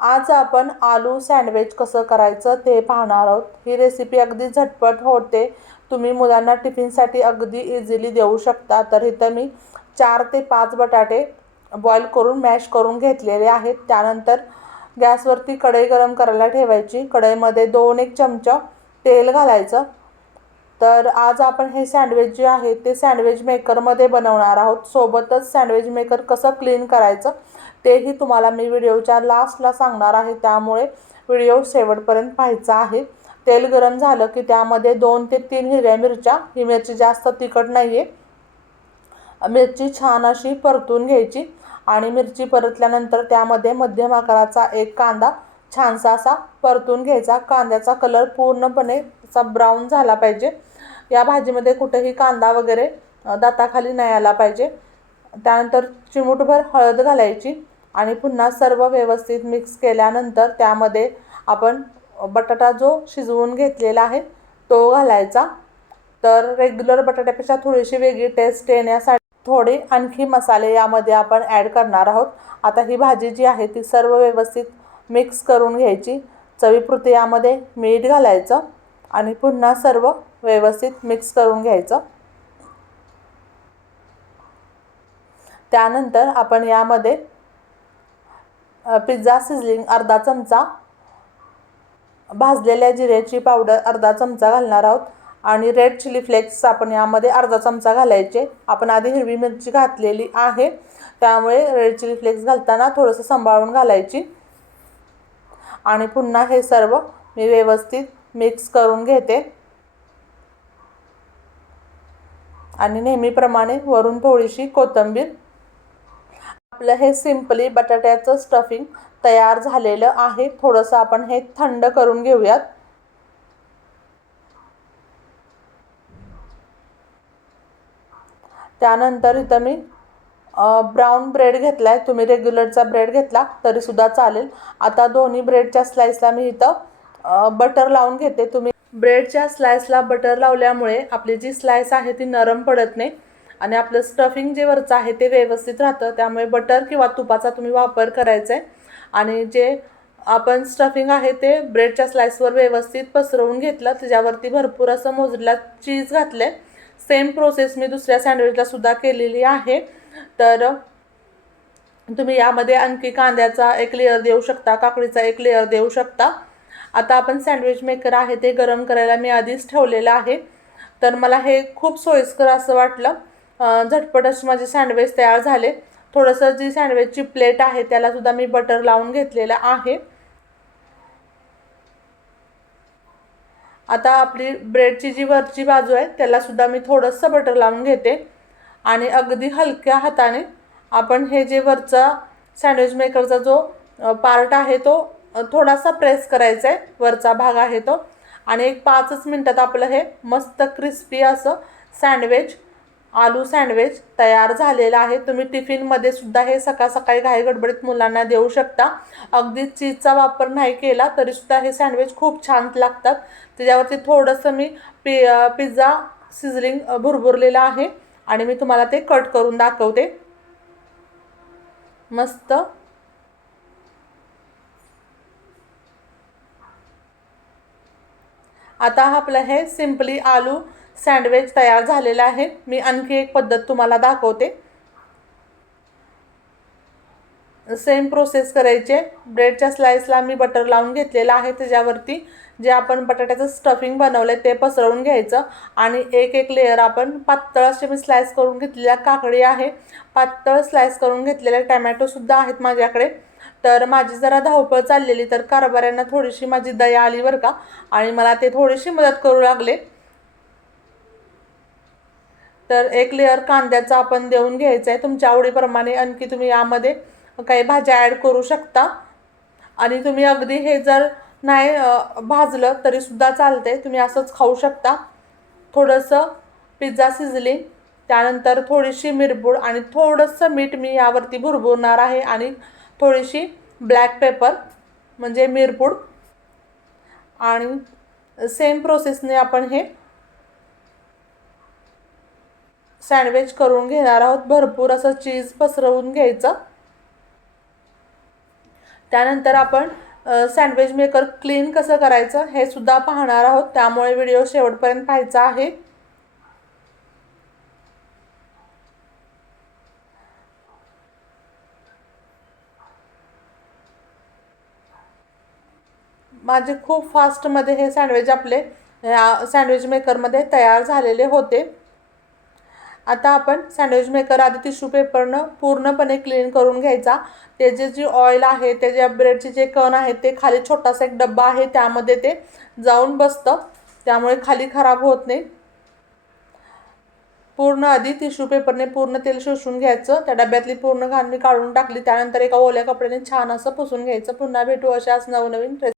आज आपण आलू सँडविच कसं करायचं ते पाहणार आहोत. ही रेसिपी अगदी झटपट होते. तुम्ही मुलांना टिफिनसाठी अगदी इझिली देऊ शकता. तर इथं मी चार ते पाच बटाटे बॉईल करून मॅश करून घेतलेले आहेत. त्यानंतर गॅसवरती कढई गरम करायला ठेवायची. कढईमध्ये दोन एक चमचा तेल घालायचं. तर आज आपण हे सँडविच जे आहे ते सँडविच मेकरमध्ये बनवणार आहोत. सोबतच सँडविच मेकर कसं क्लीन करायचं तेही तुम्हाला मी व्हिडिओच्या लास्टला सांगणार आहे. त्यामुळे व्हिडिओ शेवटपर्यंत पाहायचा आहे. तेल गरम झालं की त्यामध्ये दोन ते तीन हिरव्या मिरच्या ही मिरची जास्त तिखट नाही आहे मिरची छान अशी परतून घ्यायची आणि मिरची परतल्यानंतर त्यामध्ये मध्यम आकाराचा एक कांदा छानसा असा परतून घ्यायचा. कांद्याचा कलर पूर्णपणे असा ब्राऊन झाला पाहिजे. या भाजीमध्ये कुठेही कांदा वगैरे दाताखाली नाही आला पाहिजे. त्यानंतर चिमूटभर हळद घालायची आणि पुन्हा सर्व व्यवस्थित मिक्स केल्यानंतर त्यामध्ये आपण बटाटा जो शिजवून घेतलेला आहे तो घालायचा. तर रेग्युलर बटाट्यापेक्षा थोडीशी वेगळी टेस्ट येण्यासाठी थोडे आणखी मसाले यामध्ये आपण ॲड करणार आहोत. आता ही भाजी जी आहे ती सर्व व्यवस्थित मिक्स करून घ्यायची. चवीपुरते यामध्ये मीठ घालायचं. आणि पुन्हा सर्व व्यवस्थित मिक्स करून घ्यायचं. त्यानंतर आपण यामध्ये पिझ्झा सिझलिंग अर्धा चमचा भाजलेल्या जिऱ्याची पावडर अर्धा चमचा घालणार आहोत. आणि रेड चिली फ्लेक्स आपण यामध्ये अर्धा चमचा घालायचे. आपण आधी हिरवी मिरची घातलेली आहे. त्यामुळे रेड चिली फ्लेक्स घालताना थोडंसं सांभाळून घालायची. आणि पुन्हा हे सर्व मी व्यवस्थित मिक्स करून घेते. आणि नेहमीप्रमाणे वरून थोडीशी कोथिंबीर. आपलं हे सिम्पली बटाट्याचं स्टफिंग तयार झालेलं आहे. थोडंसं आपण हे थंड करून घेऊयात. त्यानंतर इथं मी ब्राऊन ब्रेड घेतला आहे तुम्ही रेग्युलरचा ब्रेड घेतला तरीसुद्धा चालेल. आता दोन्ही ब्रेडच्या स्लाईसला मी इथं बटर लावून घेते तुम्ही. ब्रेडच्या स्लाईसला बटर लावल्यामुळे आपली जी स्लाईस आहे ती नरम पडत नाही. आणि आपलं स्टफिंग जे वरचं आहे ते व्यवस्थित राहतं. त्यामुळे बटर किंवा तुपाचा तुम्ही वापर करायचा आहे. आणि जे आपण स्टफिंग आहे ते ब्रेडच्या स्लाईसवर व्यवस्थित पसरवून घेतलं त्याच्यावरती भरपूर असं मोजरीला चीज घातलं सेम प्रोसेस मी दुसऱ्या सँडविचला सुद्धा केलेली आहे. तर तुम्ही यामध्ये आणखी कांद्याचा एक लेअर देऊ शकता काकडीचा एक लेअर देऊ शकता. आता आपण सँडविच मेकर आहे ते गरम करायला मी आधीच ठेवलेलं आहे. तर मला हे खूप सोयीस्कर असं वाटलं. झटपट असे माझे सँडविच तयार झाले. थोडंसं जी सँडविचची प्लेट आहे त्याला सुद्धा मी बटर लावून घेतलेलं आहे. आता आपली ब्रेडची जी वरची बाजू आहे त्याला सुद्धा मी थोडंसं बटर लावून घेते. आणि अगदी हलक्या हाताने आपण हे जे वरचा सँडविच मेकरचा जो पार्ट आहे तो थोडासा प्रेस करायचा आहे वरचा भाग आहे तो. आणि एक पाचच मिनटात आपलं हे मस्त क्रिस्पी असं सँडविच आलू सँडविच तयार झालेलं आहे. तुम्ही टिफिनमध्ये सुद्धा हे सकाळ सकाळी घाई गडबडीत मुलांना देऊ शकता. अगदी चीजचा वापर नाही केला तरीसुद्धा हे सँडविच खूप छान लागतात. त्याच्यावरती थोडंसं मी पि पिझ्झा सिझलिंग भुरभुरलेलं आहे. आणि मी तुम्हाला ते कट करून दाखवते. मस्त आता आपलं हे सिम्पली आलू सँडविच तयार झालेलं आहे. मी आणखी एक पद्धत तुम्हाला दाखवते. सेम प्रोसेस करायचे. ब्रेडच्या स्लाईसला मी बटर लावून घेतलेलं आहे. त्याच्यावरती जे आपण बटाट्याचं स्टफिंग बनवलं आहे ते पसरवून घ्यायचं. आणि एक एक लेअर आपण पातळ असे मी स्लाईस करून घेतलेल्या काकडी आहे. पातळ स्लाईस करून घेतलेल्या टॅमॅटोसुद्धा आहेत माझ्याकडे. तर माझी जरा धावपळ चाललेली तर कारभाऱ्यांना थोडीशी माझी दया आली बरं का. आणि मला ते थोडीशी मदत करू लागले. तर एक लेअर कांद्याचा आपण देऊन घ्यायचा आहे तुमच्या आवडीप्रमाणे आणखी तुम्ही यामध्ये काही भाज्या ॲड करू शकता. आणि तुम्ही अगदी हे जर नाही भाजलं तरीसुद्धा चालते तुम्ही असंच खाऊ शकता. थोडंसं पिझ्झा सिझलिंग त्यानंतर थोडीशी मिरपूड आणि थोडंसं मीठ मी यावरती भुरभुरणार आहे. आणि थोडीशी ब्लॅक पेपर म्हणजे मिरपूड. आणि सेम प्रोसेसने आपण हे सँडविच करून घेणार आहोत. भरपूर असं चीज पसरवून घ्यायचं. त्यानंतर आपण सँडविच मेकर क्लीन कसं करायचं हे सुद्धा पाहणार आहोत. त्यामुळे व्हिडिओ शेवटपर्यंत पाहायचा आहे. माझे खूप फास्टमध्ये हे सँडविच आपले सँडविच मेकरमध्ये तयार झालेले होते. आता आपण सँडविच मेकर आधी टिश्यू पेपरनं पूर्णपणे क्लीन करून घ्यायचा. त्याचे जे ऑइल आहे त्याच्या ब्रेडचे जे कण आहेत ते खाली छोटासा एक डब्बा आहे त्यामध्ये ते जाऊन बसतं. त्यामुळे खाली खराब होत नाही. पूर्ण आधी टिश्यू पेपरने पूर्ण तेल शोषून घ्यायचं. त्या डब्यातली पूर्ण घाण मी काढून टाकली. त्यानंतर एका ओल्या कपड्याने छान असं पुसून घ्यायचं. पुन्हा भेटू अशाच नवनवीन